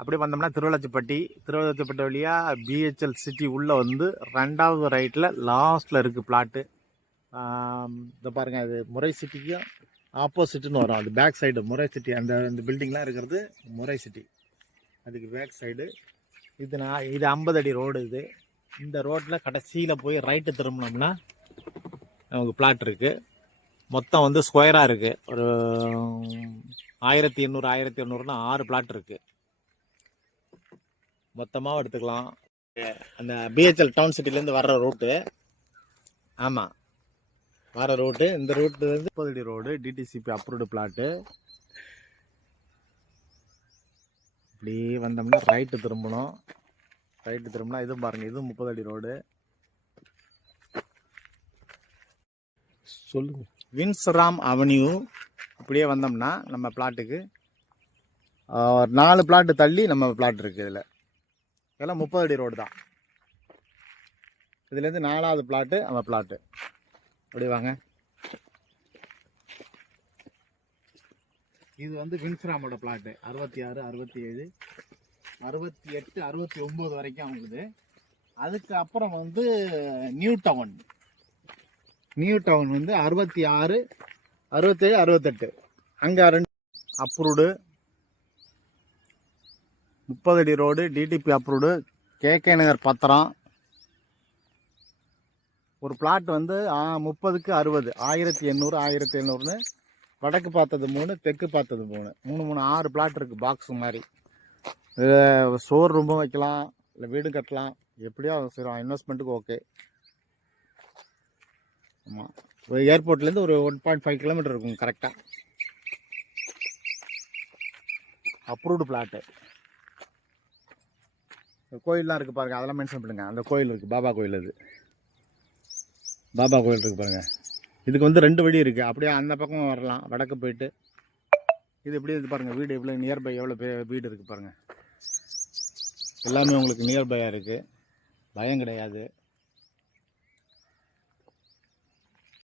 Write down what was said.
அப்படியே வந்தோம்னா திருவள்ளாச்சிப்பட்டி வழியாக பிஹெச்எல் சிட்டி உள்ளே வந்து 2வது ரைட்டில் லாஸ்ட்டில் இருக்குது பிளாட்டு. இதை பாருங்கள், அது முறை சிட்டிக்கும் ஆப்போசிட்டுன்னு வரும். அது பேக் சைடு முறை சிட்டி, அந்த பில்டிங்லாம் இருக்கிறது முறை சிட்டி, அதுக்கு பேக் சைடு. இது 50 அடி ரோடு. இந்த ரோட்டில் கடைசியில் போய் ரைட்டு திரும்பினோம்னா நமக்கு பிளாட் இருக்குது. மொத்தம் வந்து ஸ்கொயராக இருக்குது. ஒரு 1800 6 பிளாட் இருக்குது. மொத்தமாக எடுத்துக்கலாம். அந்த பிஹெச்எல் டவுன் சிட்டிலேருந்து வர்ற ரூட்டு, ஆமாம் வர ரூட்டு, இந்த ரூட்டு வந்து 30 அடி ரோடு, டிடிசிபி அப்ரூவ்டு பிளாட்டு. இப்படி வந்தோம்னா ரைட்டு திரும்பணும். இதுவும் பாருங்கள், இதுவும் 30 அடி ரோடு. சொல்லுங்க, வின்ஸ்ராம் அவென்யூ. இப்படியே வந்தோம்னா நம்ம பிளாட்டுக்கு 4 பிளாட்டு தள்ளி நம்ம பிளாட் இருக்குது. இதெல்லாம் 30 அடி ரோடு தான். இதுலேருந்து 4வது பிளாட்டு நம்ம பிளாட்டு. அப்படி வாங்க. இது வந்து வின்ஸ்ராமோட பிளாட்டு. 66, 67, 68, 69 வரைக்கும் ஆகுது. அதுக்கு அப்புறம் வந்து நியூ டவுன் வந்து 66, 67, 68. அங்கே 2 அப்ரூவ்டு 30 அடி ரோடு, டிடிபி அப்ரூவ்டு, கேகே நகர் பத்திரம். ஒரு பிளாட் வந்து 30க்கு 60, 1800, 1700ன்னு. வடக்கு பார்த்தது 3, தெற்கு பார்த்தது 3, 6 பிளாட் இருக்குது. பாக்ஸ் மாதிரி ஸ்டோர் ரூமும் வைக்கலாம், இல்லை வீடு கட்டலாம், எப்படியோ சரி இன்வெஸ்ட்மெண்ட்டுக்கு ஓகே. ஆமாம், ஏர்போர்ட்லேருந்து ஒரு 1.5 கிலோமீட்டர் இருக்கும் கரெக்டாக. Approved plot. கோயிலெலாம் இருக்குது பாருங்கள், அதெல்லாம் மென்ஷன் பண்ணுங்கள். அந்த கோயில் இருக்குது, பாபா கோயில். அது பாபா கோயில் இருக்குது பாருங்கள். இதுக்கு வந்து 2 வழி இருக்குது. அப்படியே அந்த பக்கம் வரலாம், வடக்கு போயிட்டு. இது எப்படி இது பாருங்கள், வீடு எவ்வளோ நியர்பை, எவ்வளோ வீடு இருக்குது பாருங்கள். எல்லாமே உங்களுக்கு நியர்பையாக இருக்குது, பயம் கிடையாது.